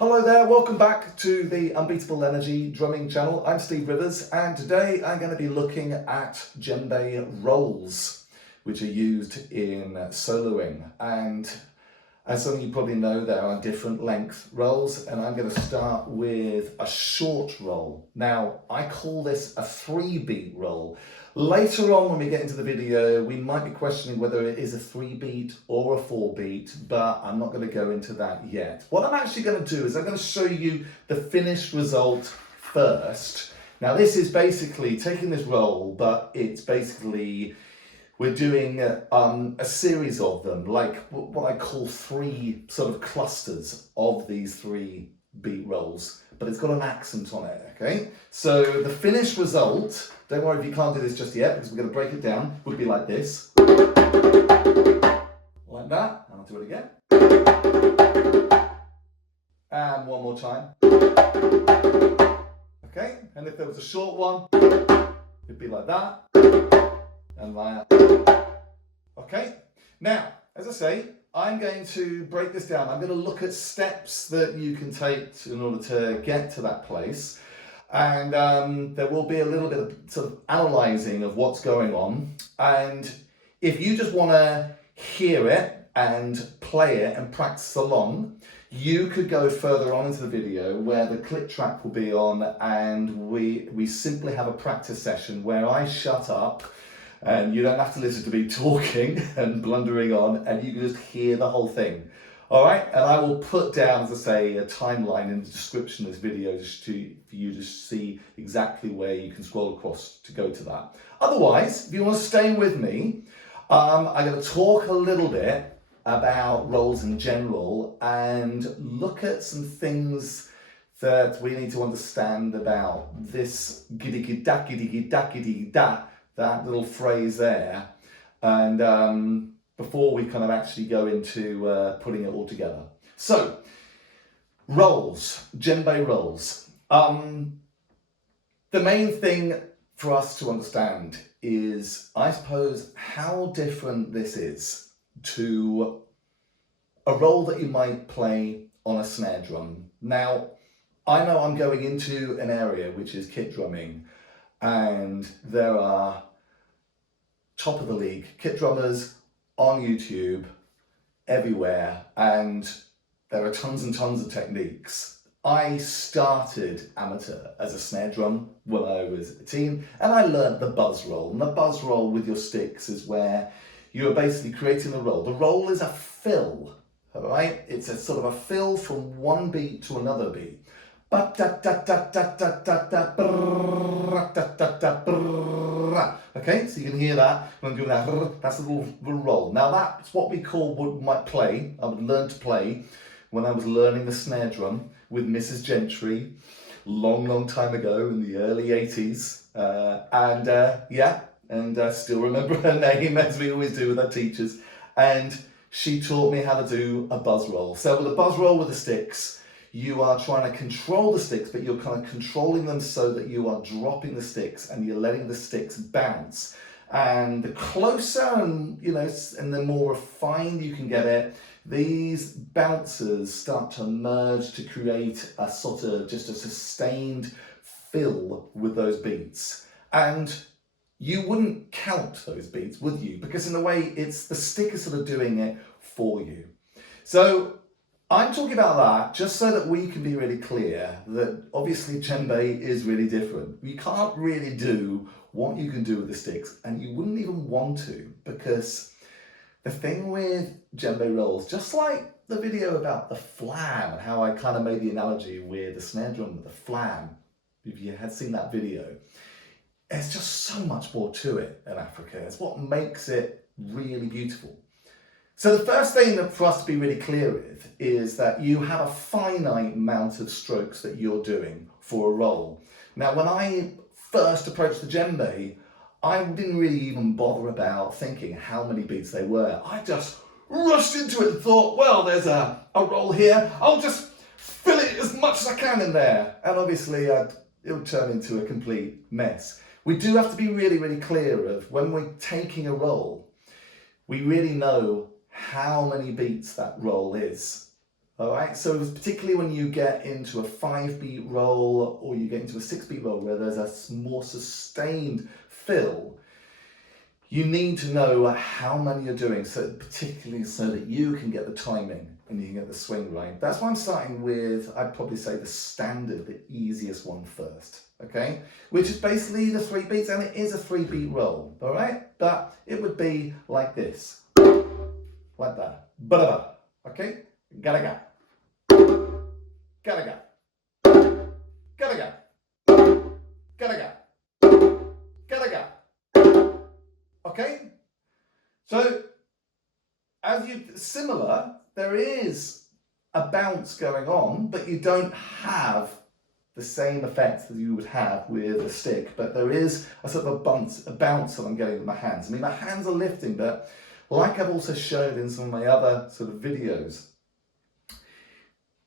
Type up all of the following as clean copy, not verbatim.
Hello there, welcome back to the Unbeatable Energy drumming channel. I'm Steve Rivers and today I'm going to be looking at djembe rolls which are used in soloing, and as some of you probably know there are different length rolls and I'm going to start with a short roll. Now I call this a 3-beat roll. Later on when we get into the video we might be questioning whether it is a 3-beat or a 4-beat, but I'm not going to go into that yet. What I'm actually going to do is I'm going to show you the finished result first. Now this is basically taking this roll, but it's basically we're doing a series of them, like what I call 3 sort of clusters of these 3-beat rolls, but it's got an accent on it, okay? So the finished result, don't worry if you can't do this just yet because we're going to break it down, would be like this. Like that, and I'll do it again. And one more time. Okay, and if there was a short one, it'd be like that. And that. Okay, now, as I say, I'm going to break this down. I'm going to look at steps that you can take in order to get to that place. And there will be a little bit of sort of analysing of what's going on. And if you just want to hear it and play it and practice along, you could go further on into the video where the click track will be on, and we simply have a practice session where I shut up and you don't have to listen to me talking and blundering on, and you can just hear the whole thing. All right, and I will put down, as I say, a timeline in the description of this video just for you to see exactly where you can scroll across to go to that. Otherwise, if you want to stay with me, I'm going to talk a little bit about rolls in general and look at some things that we need to understand about this giddy-gidda, giddy-gidda, that little phrase there, and before we kind of actually go into putting it all together. So, rolls, djembe rolls. The main thing for us to understand is, I suppose, how different this is to a roll that you might play on a snare drum. Now, I know I'm going into an area which is kit drumming, and there are top of the league kit drummers on YouTube everywhere, and there are tons and tons of techniques. I started amateur as a snare drum when I was a teen, and I learned the buzz roll. And the buzz roll with your sticks is where you're basically creating the roll. The roll is a fill, all right? It's a sort of a fill from one beat to another beat. Okay, so you can hear that when I'm doing that. That's a little roll. Now that's what we might play. I would learn to play when I was learning the snare drum with Mrs. Gentry, long time ago in the early 80s. I still remember her name, as we always do with our teachers. And she taught me how to do a buzz roll. So with a buzz roll with the sticks, you are trying to control the sticks, but you're kind of controlling them so that you are dropping the sticks and you're letting the sticks bounce. And the closer and the more refined you can get it, these bounces start to merge to create a sort of just a sustained fill with those beats. And you wouldn't count those beats, would you? Because in a way, it's the stick is sort of doing it for you. So I'm talking about that just so that we can be really clear that obviously djembe is really different. You can't really do what you can do with the sticks, and you wouldn't even want to, because the thing with djembe rolls, just like the video about the flam and how I kind of made the analogy with the snare drum with the flam, if you had seen that video, there's just so much more to it in Africa. It's what makes it really beautiful. So the first thing that for us to be really clear with is that you have a finite amount of strokes that you're doing for a roll. Now, when I first approached the djembe, I didn't really even bother about thinking how many beats they were. I just rushed into it and thought, well, there's a roll here. I'll just fill it as much as I can in there. And obviously it would turn into a complete mess. We do have to be really clear of when we're taking a roll, we really know how many beats that roll is. All right, so particularly when you get into a 5-beat roll or you get into a 6-beat roll where there's a more sustained fill, you need to know how many you're doing, so particularly so that you can get the timing and you can get the swing right. That's why I'm starting with, I'd probably say the standard, the easiest one first, okay? Which is basically the 3 beats, and it is a 3-beat roll, all right? But it would be like this, like that, ba-da-ba, okay? Ga-da-ga. Gotta go. Gotta go. Gotta go. Gotta go. Okay? So, similar, there is a bounce going on, but you don't have the same effect that you would have with a stick, but there is a sort of a bounce that I'm getting with my hands. I mean, my hands are lifting, but like I've also showed in some of my other sort of videos,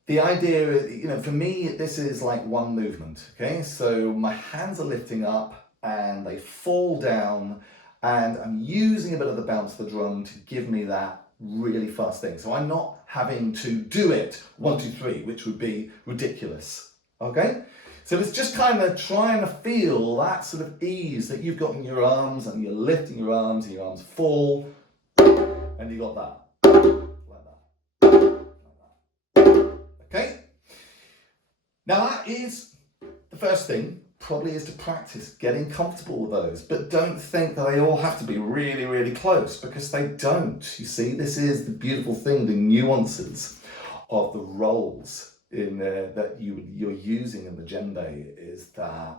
the idea is, for me, this is like one movement, okay? So my hands are lifting up and they fall down, and I'm using a bit of the bounce of the drum to give me that really fast thing. So I'm not having to do it 1, 2, 3, which would be ridiculous, okay? So it's just kind of trying to feel that sort of ease that you've got in your arms, and you're lifting your arms, and your arms fall, and you got that. Okay, now that is the first thing, probably is to practice getting comfortable with those, but don't think that they all have to be really, really close, because they don't. You see, this is the beautiful thing, the nuances of the rolls in that you're using in the djembe, is that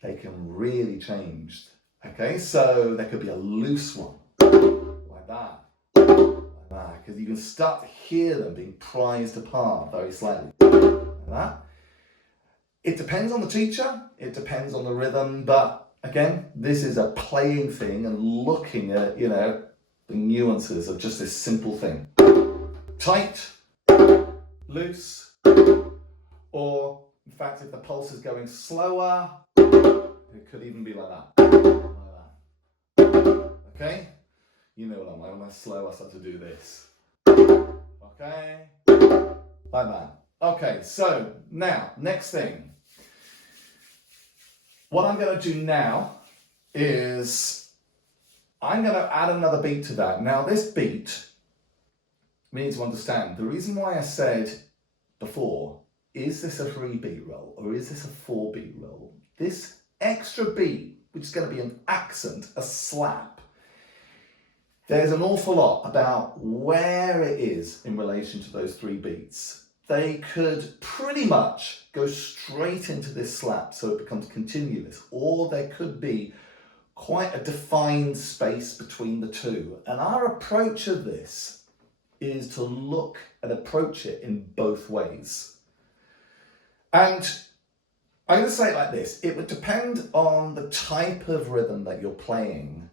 they can really change. Okay, so there could be a loose one, like that. Because you can start to hear them being prized apart very slightly. Like that. It depends on the teacher, it depends on the rhythm, but again, this is a playing thing and looking at, the nuances of just this simple thing. Tight, loose, or in fact, if the pulse is going slower, it could even be like that. Like that. Okay? You know what I'm like, when I slow, I start to do this. Okay? Like that. Okay, so now, next thing. What I'm going to do now is I'm going to add another beat to that. Now, this beat, we need to understand, the reason why I said before, is this a 3-beat roll or is this a 4-beat roll? This extra beat, which is going to be an accent, a slap, there's an awful lot about where it is in relation to those 3 beats. They could pretty much go straight into this slap so it becomes continuous, or there could be quite a defined space between the two. And our approach of this is to look and approach it in both ways. And I'm going to say it like this, it would depend on the type of rhythm that you're playing,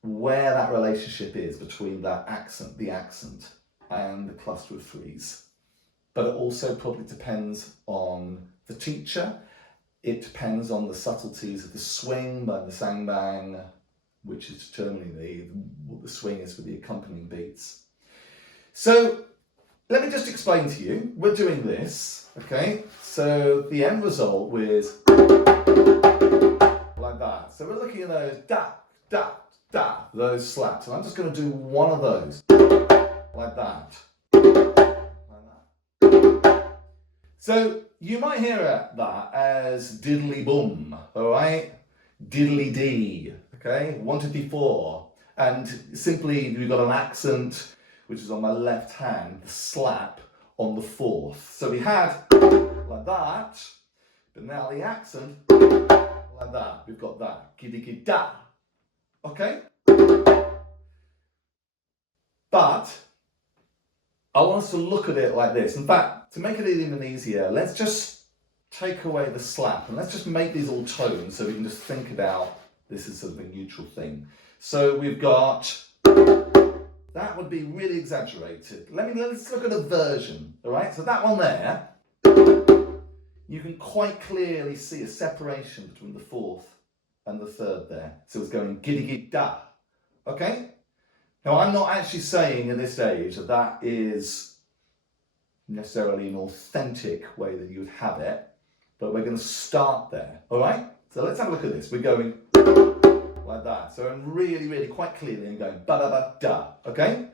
where that relationship is between that accent, the accent, and the cluster of 3s. But it also probably depends on the teacher. It depends on the subtleties of the swing by the sangbang, which is determining what the swing is with the accompanying beats. So let me just explain to you. We're doing this, okay? So the end result was like that. So we're looking at those da, da, da, those slaps. And I'm just going to do one of those, like that. So you might hear that as diddly boom, all right? Diddly dee, okay? 1, 2, 3, 4. And simply we've got an accent, which is on my left hand, the slap on the 4th. So we had like that, but now the accent like that. We've got that, giddy da, okay? But I want us to look at it like this. In fact, to make it even easier, let's just take away the slap and let's just make these all tones so we can just think about this as sort of a neutral thing. So we've got, that would be really exaggerated. Let's look at a version, all right? So that one there, you can quite clearly see a separation between the 4th and the 3rd there. So it's going giddy da, okay? Now I'm not actually saying at this stage that that is necessarily an authentic way that you would have it, but we're going to start there, all right? So let's have a look at this. We're going like that. So I'm really, really quite clearly I'm going ba-da-ba-da, okay?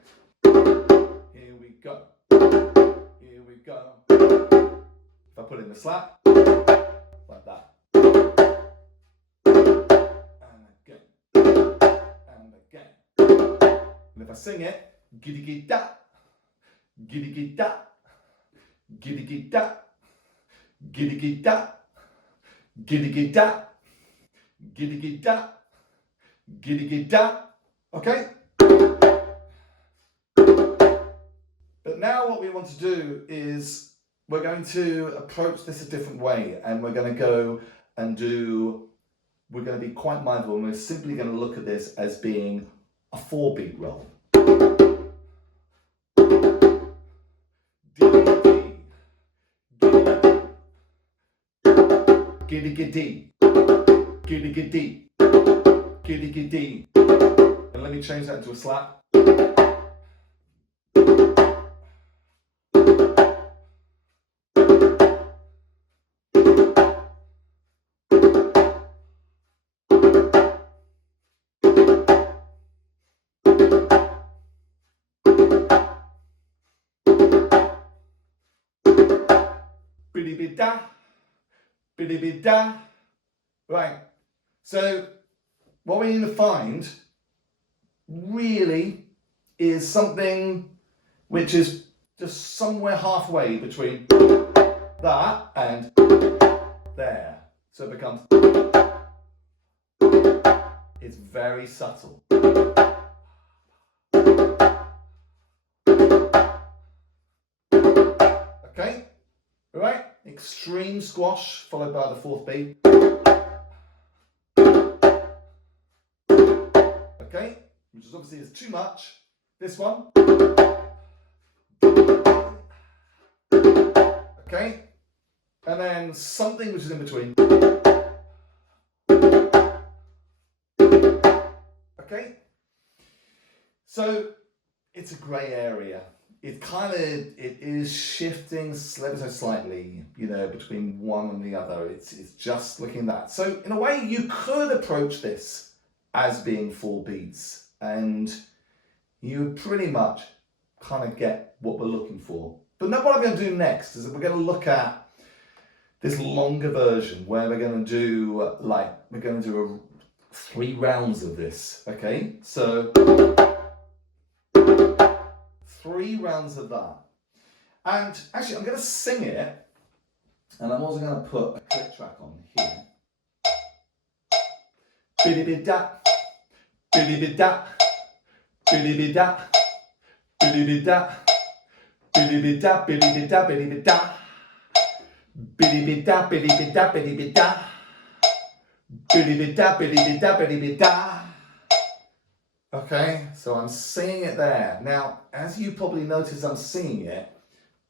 Here we go. Here we go. If I put in the slap, like that. And again. And again. And if I sing it, giddy-gidda, giddy-gidda, giddy-gidda, giddy-gidda, giddy-gidda, giddy-gidda, giddy-gidda, okay? But now what we want to do is we're going to approach this a different way, and we're going to go and we're going to be quite mindful, and we're simply going to look at this as being a 4-beat roll. Giddy giddy, giddy giddy, giddy giddy. And let me change that into a slap. Biddy bidda, biddy bidda. Right. So what we need to find really is something which is just somewhere halfway between that and there. So it becomes, it's very subtle. Okay, all right, extreme squash followed by the 4th beat. Okay, which is obviously is too much. This one. Okay, and then something which is in between. Okay, so it's a grey area. It is shifting ever so slightly, you know, between one and the other. It's just looking at that. So in a way, you could approach this as being 4 beats, and you would pretty much kind of get what we're looking for. But now what I'm going to do next is that we're going to look at this longer version where we're going to do 3 rounds of this. Okay, so 3 rounds of that. And actually, I'm going to sing it, and I'm also going to put a click track on here. Biddy-bid-da, biddy-bid-da, biddy-bid-da, biddy-bid-da, biddy-bid-da, biddy-bid-da, biddy-bid-da, biddy-bid-da, biddy-bid-da, biddy-bid-da, biddy-bid-da, biddy-bid-da, biddy-bid-da. Okay, so I'm singing it there. Now, as you probably notice I'm singing it,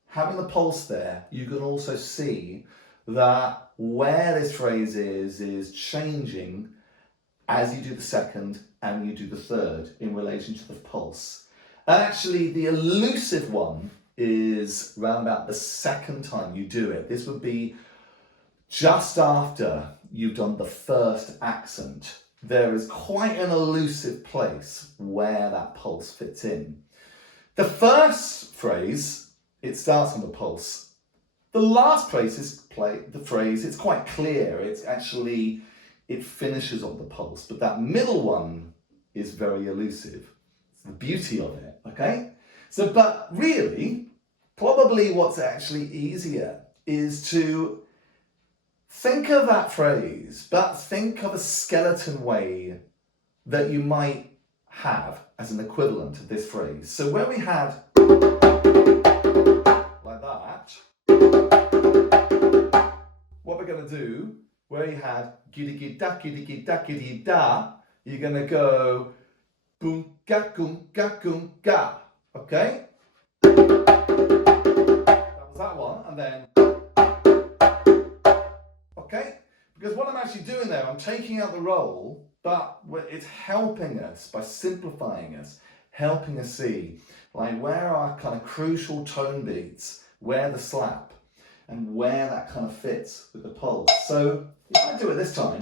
having the pulse there, you can also see that where this phrase is changing as you do the 2nd and you do the 3rd in relation to the pulse. And actually the elusive one is round about the 2nd time you do it. This would be just after you've done the 1st accent. There is quite an elusive place where that pulse fits in. The first phrase, it starts on the pulse. The last phrase it's quite clear. It's actually, it finishes on the pulse, but that middle one is very elusive. It's the beauty of it, okay? So, but really, probably what's actually easier is to think of that phrase, but think of a skeleton way that you might have as an equivalent of this phrase. So where we had like that, what we're going to do, where you had giddy gidda, giddy gidda, giddy da, you're going to go boom ga goom ga goom ga. Okay? That was that one, and then okay? Because what I'm actually doing there, I'm taking out the roll, but it's helping us by simplifying us, helping us see like where our kind of crucial tone beats where the slap and where that kind of fits with the pulse. So if I do it this time,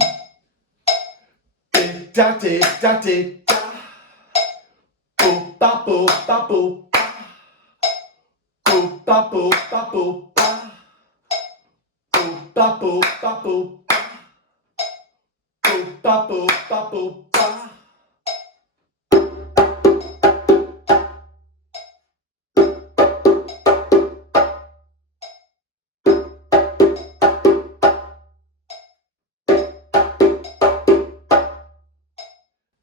da di da di da, boo ba boo ba boo ba, boo ba boo ba boo ba, boo ba boo ba boo ba, boo ba boo ba boo ba.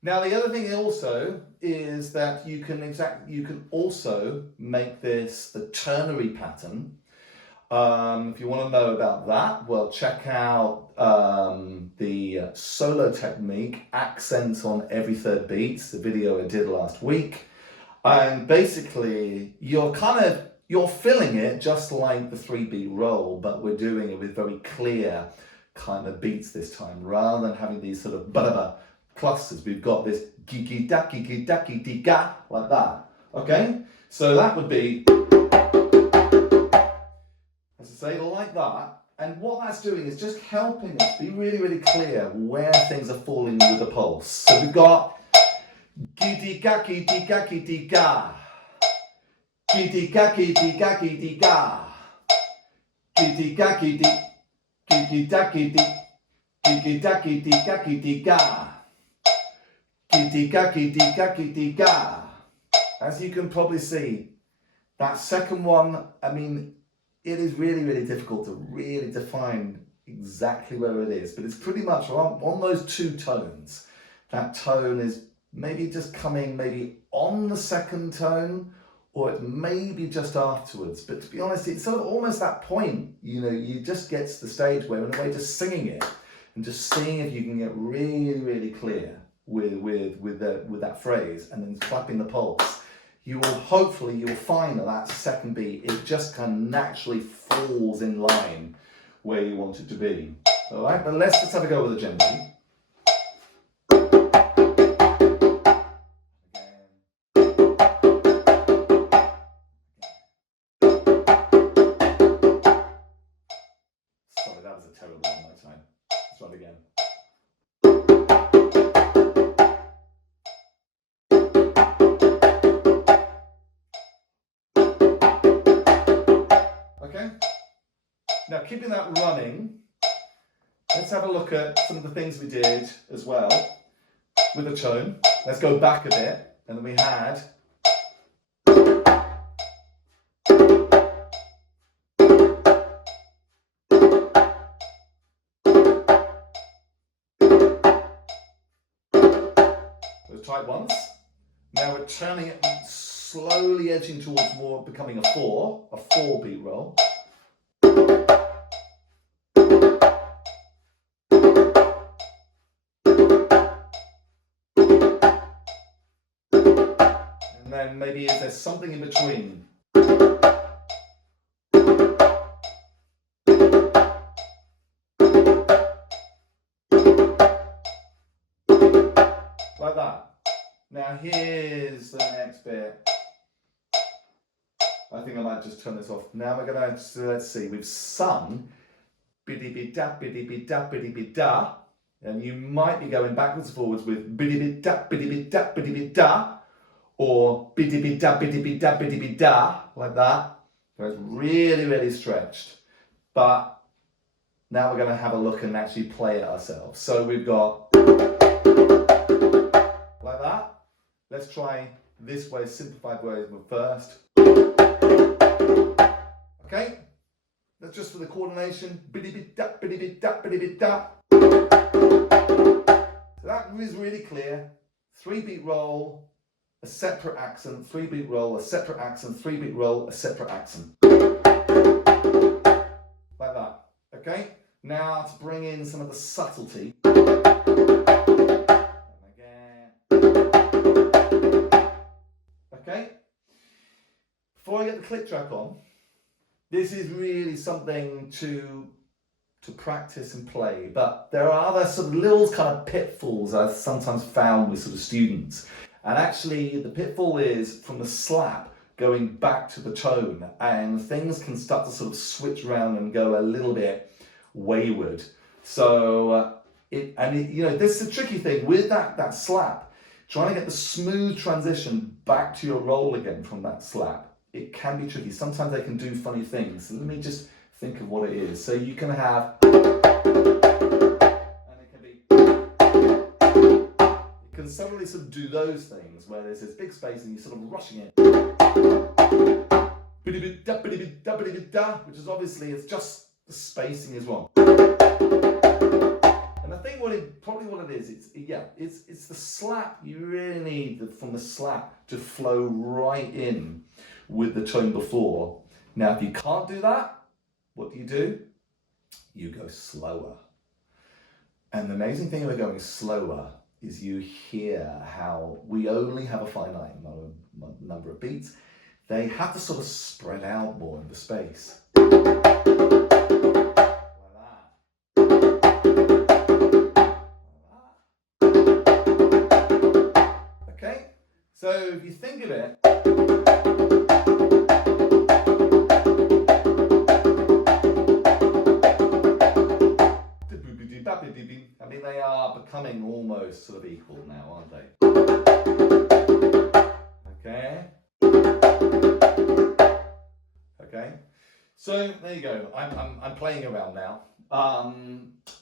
Now the other thing also is that you can also make this the ternary pattern. If you want to know about that, well, check out the solo technique, accents on every third beat, the video I did last week. And basically you're filling it just like the 3-beat roll, but we're doing it with very clear kind of beats this time, rather than having these sort of ba-da-ba clusters. We've got this gigi-da-gigi-da-gigi-ga, like that. Okay? So that would be, as I say, like that. And what that's doing is just helping us be really, really clear where things are falling with the pulse. So we've got gidi-ga-gidi-ga-gidi-ga, gidi-ga-gidi-ga-gidi-ga, gidi-ga-gidi-gigi-da-gidi, gigi-da-gidi-ga-gidi-ga. Gidi-ga-gidi-ga-gidi-ga. As you can probably see, that second one, I mean, it is really, really difficult to really define exactly where it is, but it's pretty much on those two tones. That tone is maybe just coming maybe on the second tone, or it may be just afterwards. But to be honest, it's sort of almost that point, you just get to the stage where in a way just singing it and just seeing if you can get really, really clear with that phrase, and then clapping the pulse, you'll find that second beat, it just kind of naturally falls in line where you want it to be. All right, but let's just have a go with the djembe. Sorry, that was a terrible one that time. Let's try it again. Okay, now keeping that running, let's have a look at some of the things we did as well with the tone. Let's go back a bit, and then we had those tight ones. Now we're turning it, slowly edging towards more becoming a 4-beat roll. And then maybe is there something in between? Like that. Now here's the next bit. I think I might just turn this off. Now we're going to, let's see, we've sung biddy-bid-da, biddy-bid-da, biddy-bid-da, and you might be going backwards and forwards with biddy-bid-da, biddy-bid-da, biddy-bid-da, or biddy-bid-da, biddy-bid-da, biddy-bid-da, like that. So it's really, really stretched. But now we're going to have a look and actually play it ourselves. So we've got like that. Let's try this way, simplified version first. Okay, that's just for the coordination. Biddy-bid-da, biddy-bid-da, biddy-bid-da. So that is really clear. 3-beat roll, a separate accent, 3-beat roll, a separate accent, 3-beat roll, a separate accent. Like that. Okay, now to bring in some of the subtlety. Okay, before I get the click track on, this is really something to practice and play, but there are other sort of little kind of pitfalls I've sometimes found with sort of students. And actually the pitfall is from the slap, going back to the tone, and things can start to sort of switch around and go a little bit wayward. So you know, this is a tricky thing with that slap, trying to get the smooth transition back to your roll again from that slap. It can be tricky. Sometimes they can do funny things. So let me just think of what it is. So you can have, and it can suddenly sort of do those things where there's this big space and you're sort of rushing it. Which is obviously, it's just the spacing is wrong. And I think what it is, it's the slap. You really need from the slap to flow right in with the tone before. Now, if you can't do that, what do? You go slower. And the amazing thing about going slower is you hear how we only have a finite number of beats. They have to sort of spread out more in the space. Okay, so if you think of it, I mean, they are becoming almost sort of equal now, aren't they? Okay. Okay. So there you go. I'm playing around now.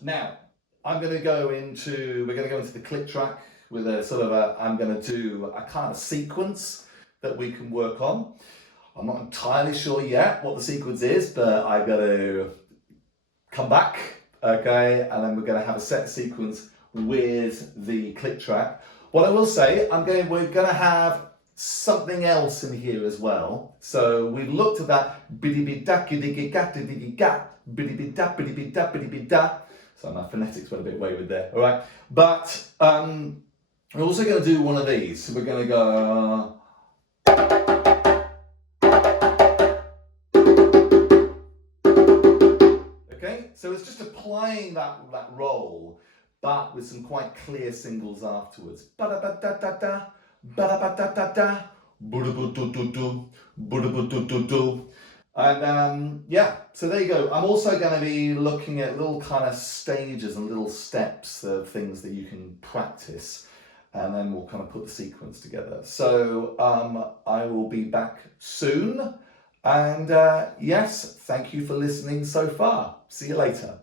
Now we're going to go into the click track with a sort of I'm going to do a kind of sequence that we can work on. I'm not entirely sure yet what the sequence is, but I've got to come back. Okay, and then we're going to have a set sequence with the click track. What I will say, we're going to have something else in here as well. So we've looked at that. So my phonetics went a bit wayward there. All right, but we're also going to do one of these. So we're going to go. So it's just applying that roll, but with some quite clear singles afterwards. Ba-da-ba-da-da-da, ba-da-ba-da-da-da, bu-da-bu-du-du-du, bu-da-bu-du-du-du. And so there you go. I'm also going to be looking at little kind of stages and little steps of things that you can practice, and then we'll kind of put the sequence together. So I will be back soon. And yes, thank you for listening so far. See you later.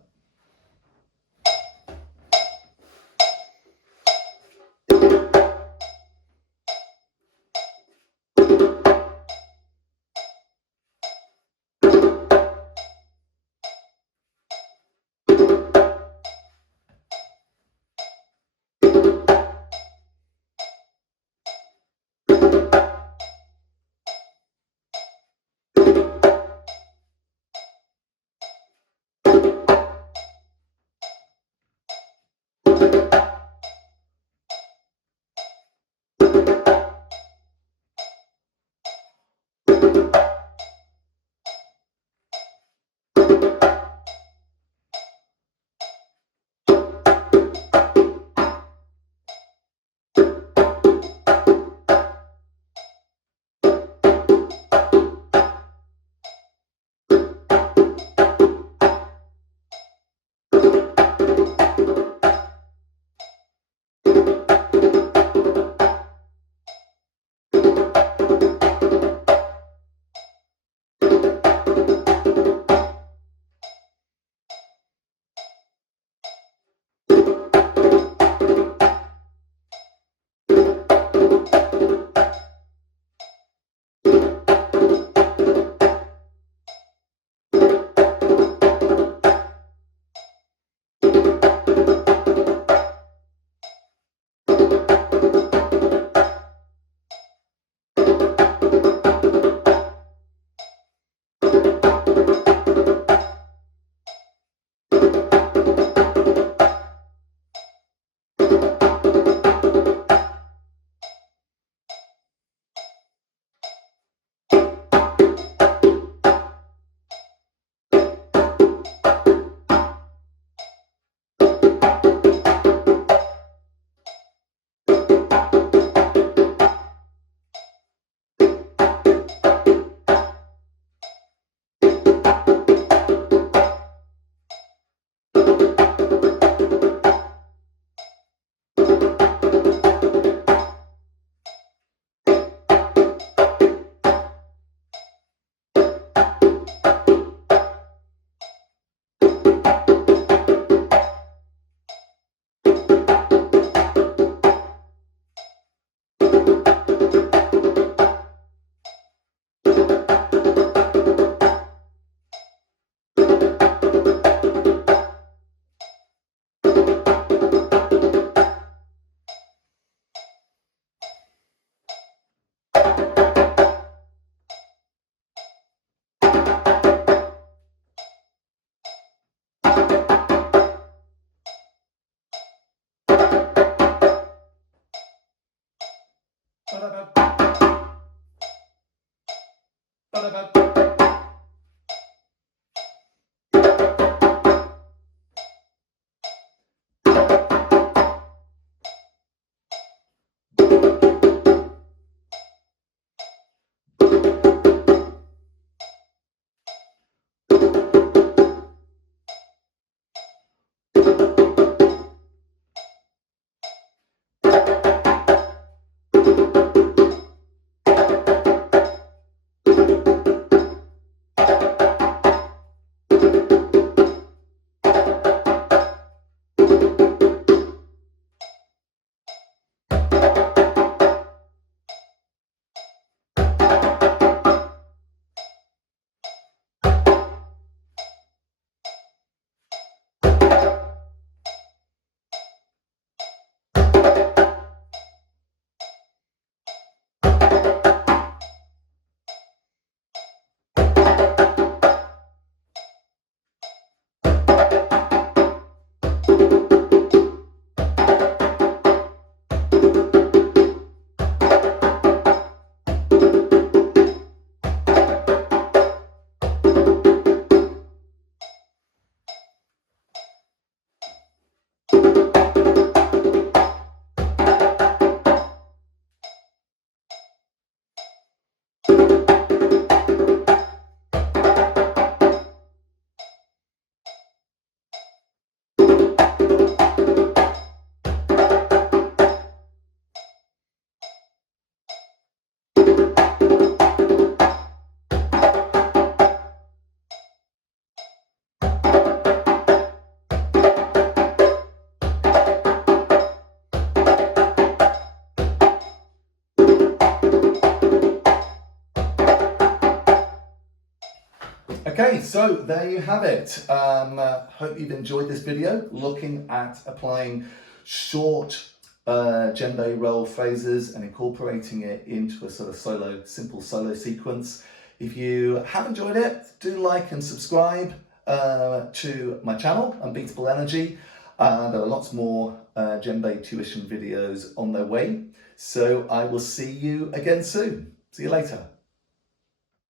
Okay, so there you have it. Hope you've enjoyed this video looking at applying short djembe roll phrases and incorporating it into a sort of simple solo sequence. If you have enjoyed it, do like and subscribe to my channel, Unbeatable Energy. There are lots more djembe tuition videos on their way. So I will see you again soon. See you later.